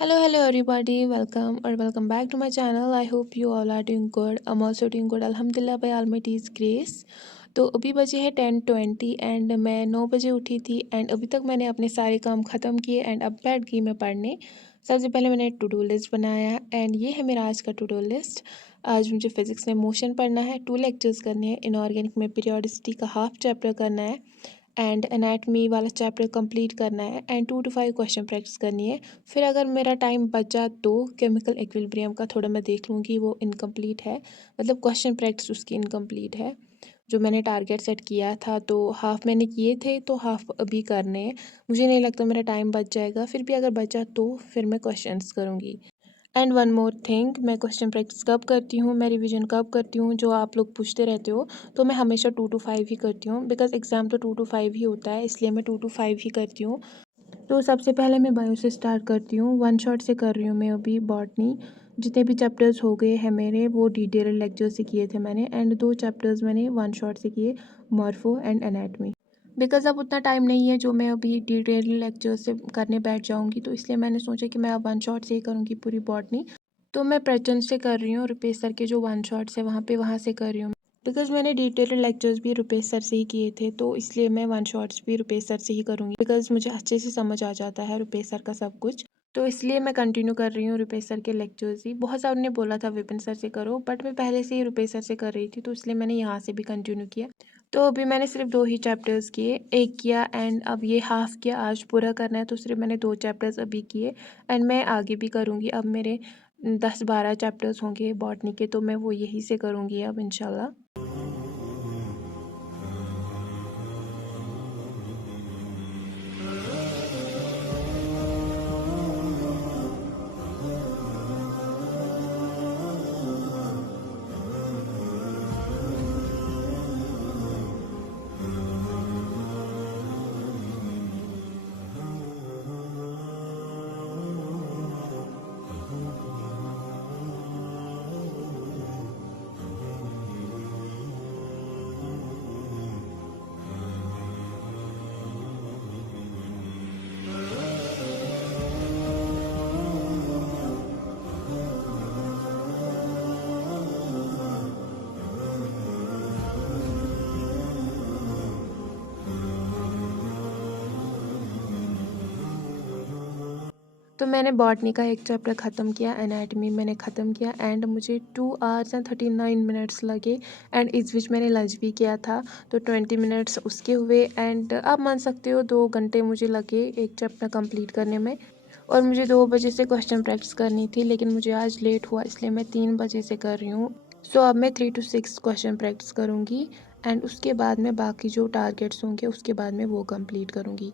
Hello everybody. Welcome back to my channel. I hope you all are doing good. I'm also doing good. Alhamdulillah by Almighty's grace. तो अभी बजे है 10:20 and मैं 9 बजे उठी थी एंड अभी तक मैंने अपने सारे काम ख़त्म किए एंड अब बैठ गई मैं पढ़ने। सबसे पहले मैंने टू डू लिस्ट बनाया एंड ये है मेरा आज का टू डू लिस्ट। आज मुझे फिज़िक्स में मोशन पढ़ना है, 2 लेक्चर्स करने हैं, इनऑर्गेनिक में पीरियोडिसिटी का हाफ चैप्टर करना है एंड एनाटमी वाला चैप्टर कंप्लीट करना है एंड 2 to 5 क्वेश्चन प्रैक्टिस करनी है। फिर अगर मेरा टाइम बचा तो केमिकल इक्विलिब्रियम का थोड़ा मैं देख लूँगी, वो इनकम्प्लीट है, मतलब क्वेश्चन प्रैक्टिस उसकी इनकम्प्लीट है। जो मैंने टारगेट सेट किया था तो हाफ़ मैंने किए थे तो हाफ़ अभी करने हैं। मुझे नहीं लगता मेरा टाइम बच जाएगा, फिर भी अगर बचा तो फिर मैं क्वेश्चंस करूँगी। एंड वन मोर थिंग, मैं क्वेश्चन प्रैक्टिस कब करती हूँ, मैं रिवीजन कब करती हूँ, जो आप लोग पूछते रहते हो, तो मैं हमेशा 2 to 5 ही करती हूँ बिकॉज़ एग्ज़ाम तो 2 to 5 ही होता है, इसलिए मैं 2 to 5 ही करती हूँ। तो सबसे पहले मैं बायो से स्टार्ट करती हूँ, वन शॉट से कर रही हूँ मैं अभी बॉटनी। जितने भी चैप्टर्स हो गए हैं मेरे वो डिटेल लेक्चर से किए थे मैंने एंड 2 चैप्टर्स मैंने वन शॉट से किए, मॉर्फो एंड एनाटमी। बिकॉज़ अब उतना टाइम नहीं है जो मैं अभी डिटेल लेक्चर से करने बैठ जाऊँगी, तो इसलिए मैंने सोचा कि मैं अब वन शॉट से ही करूँगी पूरी बॉटनी। तो मैं प्रचंड से कर रही हूँ, रुपेश सर के जो वन शॉट्स है वहाँ से कर रही हूँ बिकॉज़ मैंने डिटेल्ड लेक्चर्स भी रुपेश सर से ही किए थे, तो इसलिए मैं वन शॉट्स भी रुपेश सर से ही करूँगी बिकॉज़ मुझे अच्छे से समझ आ जाता है रुपेश सर का सब कुछ। तो इसलिए मैं कंटिन्यू कर रही हूँ रुपेश सर के लेक्चर्स ही। बहुत सारों ने बोला था विपिन सर से करो, बट मैं पहले से ही रुपेश सर से कर रही थी, तो इसलिए मैंने यहाँ से भी कंटिन्यू किया। तो अभी मैंने सिर्फ 2 ही चैप्टर्स किए, 1 किया एंड अब ये हाफ़ किया, आज पूरा करना है, तो सिर्फ मैंने 2 चैप्टर्स अभी किए एंड मैं आगे भी करूँगी। अब मेरे 10-12 चैप्टर्स होंगे बॉटनी के, तो मैं वो यहीं से करूँगी अब इंशाल्लाह। तो मैंने बॉटनी का एक चैप्टर ख़त्म किया, एनाटमी मैंने ख़त्म किया एंड मुझे 2 hours and 39 minutes लगे एंड इस बीच मैंने लंच भी किया था, तो 20 मिनट्स उसके हुए एंड आप मान सकते हो 2 घंटे मुझे लगे एक चैप्टर कंप्लीट करने में। और मुझे 2 बजे से क्वेश्चन प्रैक्टिस करनी थी, लेकिन मुझे आज लेट हुआ इसलिए मैं 3 बजे से कर रही हूँ। सो अब मैं 3 to 6 क्वेश्चन प्रैक्टिस करूँगी एंड उसके बाद मैं बाकी जो टारगेट्स होंगे उसके बाद मैं वो कंप्लीट करूँगी।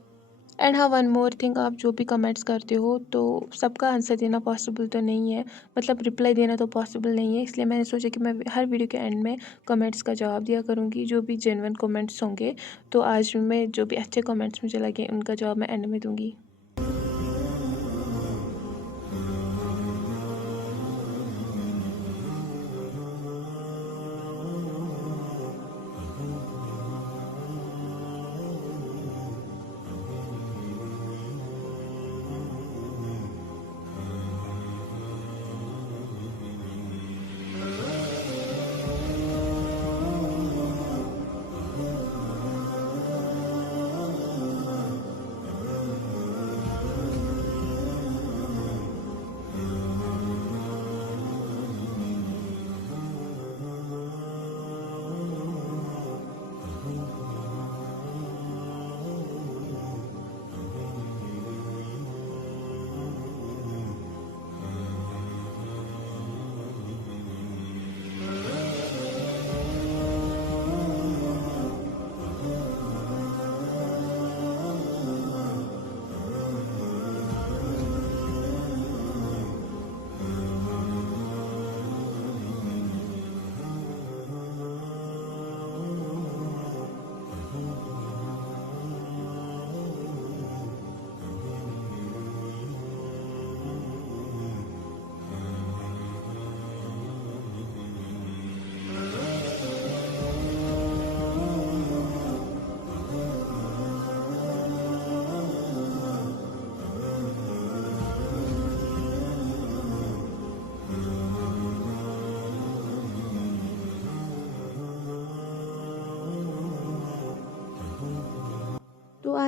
एंड हाँ, वन मोर थिंग, आप जो भी कमेंट्स करते हो तो सबका आंसर देना पॉसिबल तो नहीं है, मतलब रिप्लाई देना तो पॉसिबल नहीं है, इसलिए मैंने सोचा कि मैं हर वीडियो के एंड में कमेंट्स का जवाब दिया करूँगी, जो भी जेन्युइन कमेंट्स होंगे। तो आज मैं जो भी अच्छे कमेंट्स मुझे लगे उनका जवाब मैं एंड में दूँगी।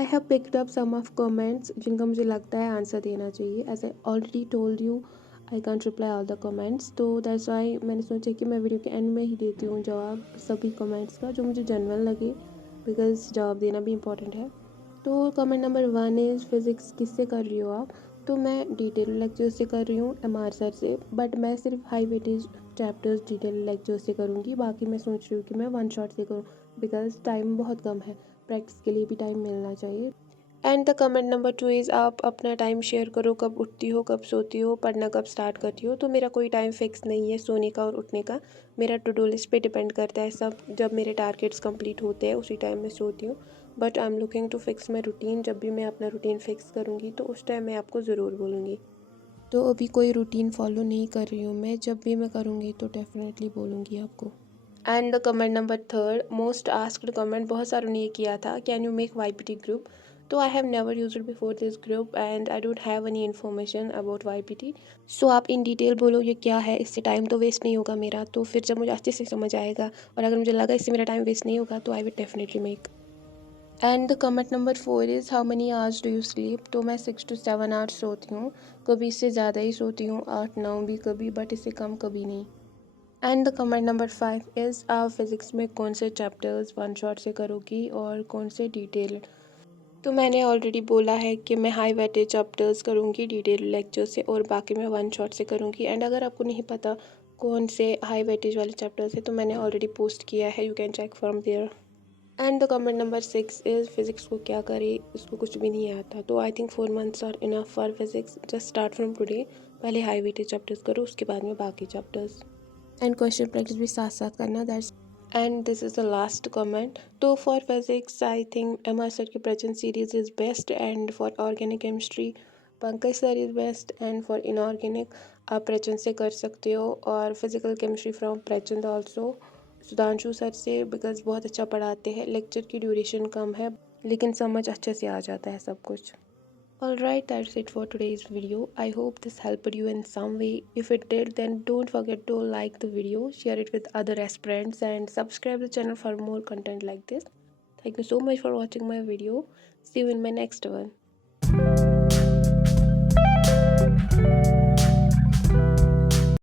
Have picked up some of comments जिनका मुझे लगता है आंसर देना चाहिए। As I already told you I can't reply all the comments, तो दैट्स वाई मैंने सोचा कि मैं वीडियो के एंड में ही देती हूँ जवाब सभी कमेंट्स का जो मुझे जनरल लगे, बिकॉज जवाब देना भी इम्पॉर्टेंट है। तो कमेंट नंबर 1 इज़ फिज़िक्स किससे कर रही हो आप? तो मैं डिटेल लेक्चर से कर रही हूँ MR सर से, बट मैं सिर्फ high weightage chapters detail lecture से करूँगी, बाकी मैं सोच रही हूँ कि मैं वन शॉट से करूँ बिकॉज टाइम बहुत कम है, प्रैक्टिस के लिए भी टाइम मिलना चाहिए। And the comment number 2 is आप अपना टाइम शेयर करो, कब उठती हो, कब सोती हो, पढ़ना कब स्टार्ट करती हो। तो मेरा कोई टाइम फिक्स नहीं है सोने का और उठने का, मेरा टू डू लिस्ट पे डिपेंड करता है सब। जब मेरे टारगेट्स कंप्लीट होते हैं उसी टाइम मैं सोती हूँ, but I am looking to fix my routine. जब भी मैं अपना रूटीन फिक्स करूँगी तो उस टाइम मैं आपको ज़रूर बोलूँगी। तो अभी कोई रूटीन फॉलो नहीं कर रही हूँ मैं, जब भी मैं करूँगी तो डेफिनेटली बोलूँगी आपको। And the comment number 3 most asked comment, बहुत सारों ने ये किया था, can you make YPT group? तो I have never used before this group and I don't have any information about YPT। So आप इन डिटेल बोलो ये क्या है, इससे टाइम तो वेस्ट नहीं होगा मेरा, तो फिर जब मुझे अच्छे से समझ आएगा और अगर मुझे लगा इससे मेरा टाइम वेस्ट नहीं होगा तो I will definitely make. And the comment number 4 is how many hours do you sleep? तो मैं 6 to 7 आवर्स सोती हूँ, कभी इससे ज़्यादा ही सोती हूँ, 8-9 भी कभी, बट इससे कम कभी नहीं। And the comment number 5 is आप फिज़िक्स में कौन से चैप्टर्स वन शॉट से करोगी और कौन से डिटेल? तो मैंने ऑलरेडी बोला है कि मैं हाई वेटेज चैप्टर्स करूँगी डिटेल लेक्चर से और बाकी मैं वन शॉट से करूँगी। एंड अगर आपको नहीं पता कौन से हाई वेटेज वाले चैप्टर्स है तो मैंने ऑलरेडी पोस्ट किया है, you can check from there. And the comment number 6 is physics को क्या करे, इसको कुछ भी नहीं आता। तो I think 4 months are enough for physics, just start from today. पहले हाई वेटेज चैप्टर्स करो, उसके बाद में बाकी चैप्टर्स एंड क्वेश्चन प्रैक्टिस भी साथ साथ करना, that's. And this is the last comment. तो for physics I think MR sir की present series is best, and for organic chemistry Pankaj sir is best, and for inorganic आप प्रचंड से कर सकते हो, और physical chemistry from Prachand also Sudhanshu sir से, because बहुत अच्छा पढ़ाते हैं, लेक्चर की ड्यूरेशन कम है लेकिन समझ अच्छे से आ जाता है सब कुछ। Alright, that's it for today's video. I hope this helped you in some way. If it did, then don't forget to like the video, share it with other aspirants, and subscribe the channel for more content like this. Thank you so much for watching my video. See you in my next one.